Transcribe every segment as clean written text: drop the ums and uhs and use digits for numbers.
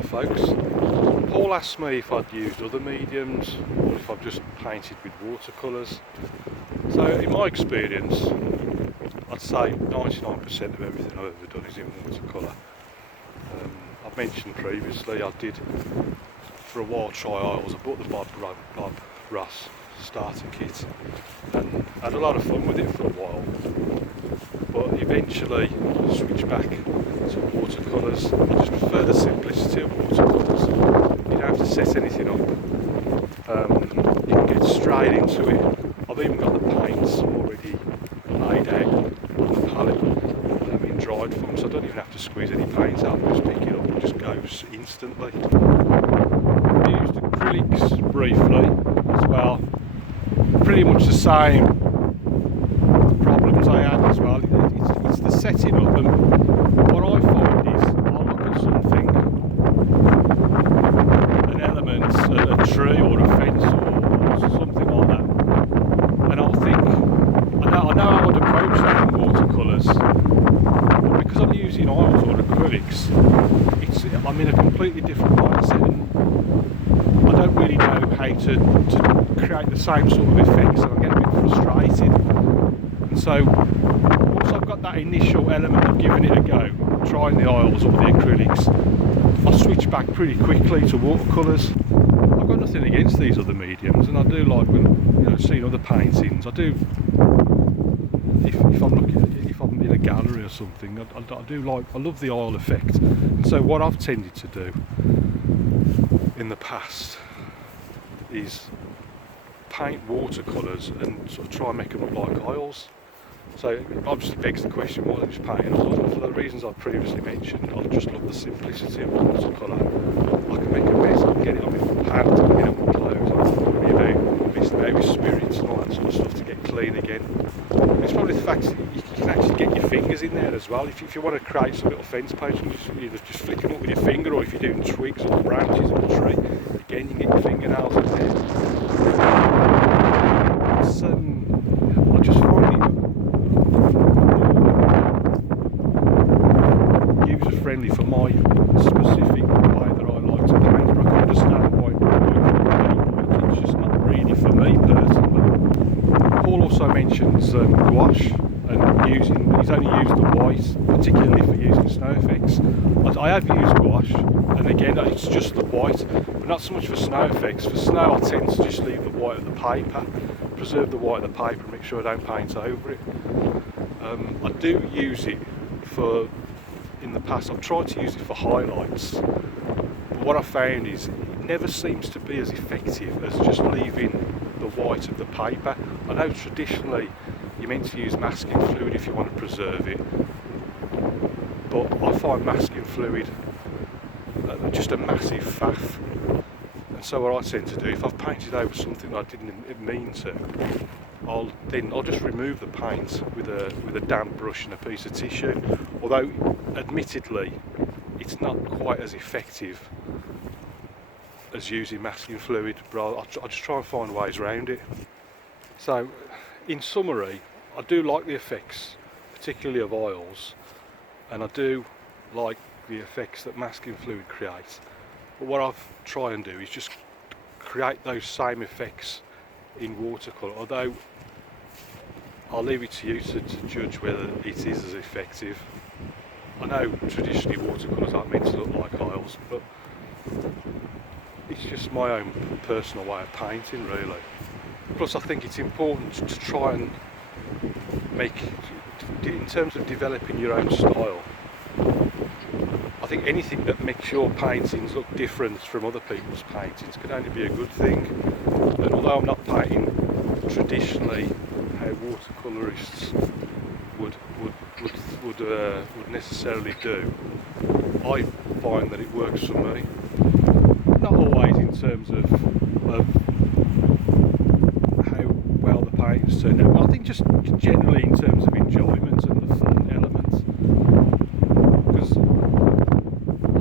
Hello folks. Paul asked me if I'd used other mediums or if I've just painted with watercolours. So in my experience, I'd say 99% of everything I've ever done is in watercolour. I've mentioned previously I did for a while try oils. I bought the Bob Ross starter kit and had a lot of fun with it for a while, but eventually switched back to watercolours. I just prefer the simplicity of watercolours. You don't have to set anything up, you can get straight into it. I've even got the paints already laid out on the palette in dried form, so I don't even have to squeeze any paint out, just pick it up and it just goes instantly. I used acrylics briefly as well, pretty much the same problems I had as well. It's the setting up, and what I find is I'll look at something, an element, a tree or a fence or something like that, and I'll think, I know how I'd approach that in watercolours, but because I'm using oils or acrylics, I'm in a completely different mindset, and I don't really know how to create the same sort of effects, and I get a bit frustrated. And so once I've got that initial element of giving it a go, trying the oils or the acrylics, I switch back pretty quickly to watercolours. I've got nothing against these other mediums, and I do like when seeing other paintings. I do, if I'm in a gallery or something, I love the oil effect. And so what I've tended to do in the past is paint watercolours and sort of try and make them look like oils. So obviously begs the question, why don't you just paint in oils? And for the reasons I've previously mentioned, I just love the simplicity of watercolour. I can make a mess, I can get it on my hand, I can get it on my clothes, I don't worry about messing about with spirits and all that sort of stuff to get clean again. And it's probably the fact that you can actually get your fingers in there as well. If you want to create some little fence painting, you just flick them up with your finger, or if you're doing twigs or branches of a tree, again you can get your fingernails in there. I just find it user friendly for my specific way that I like to paint. I can understand why it works for me, but it's just not really for me personally. Paul also mentions gouache, and he's only used the white, particularly for using snow effects. I have used gouache, and again it's just the white, but not so much for snow effects. For snow I tend to just leave the white of the paper, preserve the white of the paper and make sure I don't paint over it. I do use it in the past I've tried to use it for highlights, but what I found is it never seems to be as effective as just leaving the white of the paper. I know traditionally you're meant to use masking fluid if you want to preserve it, but I find masking fluid just a massive faff. And so what I tend to do, if I've painted over something that I didn't mean to, I'll just remove the paint with a damp brush and a piece of tissue. Although, admittedly, it's not quite as effective as using masking fluid, but I just try and find ways around it. So, in summary, I do like the effects, particularly of oils, and I do like the effects that masking fluid creates. But what I've tried and do is just create those same effects in watercolour, although I'll leave it to you to judge whether it is as effective. I know traditionally watercolours aren't meant to look like oils, but it's just my own personal way of painting really. Plus I think it's important to try and make, in terms of developing your own style, I think anything that makes your paintings look different from other people's paintings can only be a good thing. And although I'm not painting traditionally how watercolourists would necessarily do, I find that it works for me. Not always in terms of how well the paintings turn out, but I think just generally in terms of enjoyment and the fun element. Because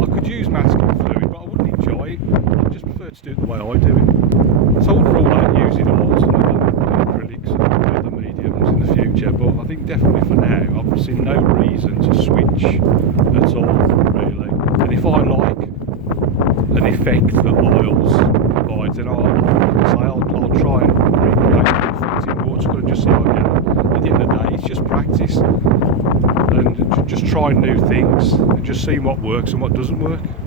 I could use masking fluid, but I wouldn't enjoy it. I just prefer to do it the way I do it. So I wouldn't rule out using oils and acrylics and other mediums in the future, but I think definitely for now I've seen no reason to switch at all really. And if I like an effect that oils provides, then I'll try and recreate the effect in watercolour and just see how I get on. At the end of the day, it's just practice and just trying new things and just seeing what works and what doesn't work.